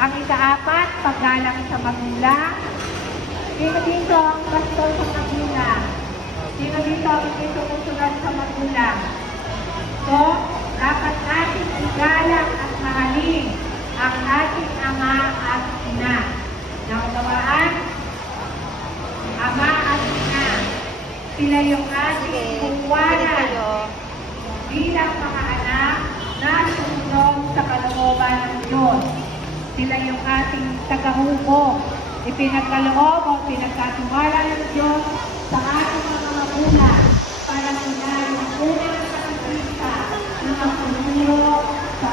Ang ika-4, paggalang sa magulang. Sino dito ang pastor sa magulang? Sino dito ang hindi sumusunod sa magulang? So, dapat natin igalang at mahalin ang ating ama at ina. Naunawaan? Ama at ina. Sila yung ating kuwanan bilang mga anak na sumunod sa kalooban ng Diyos. Sila yung ating tagahubog. Ipinagkaloob o pinagkatiwala ng Diyos sa ating mga magulang para sila yung unang nakikita na magtutulong sa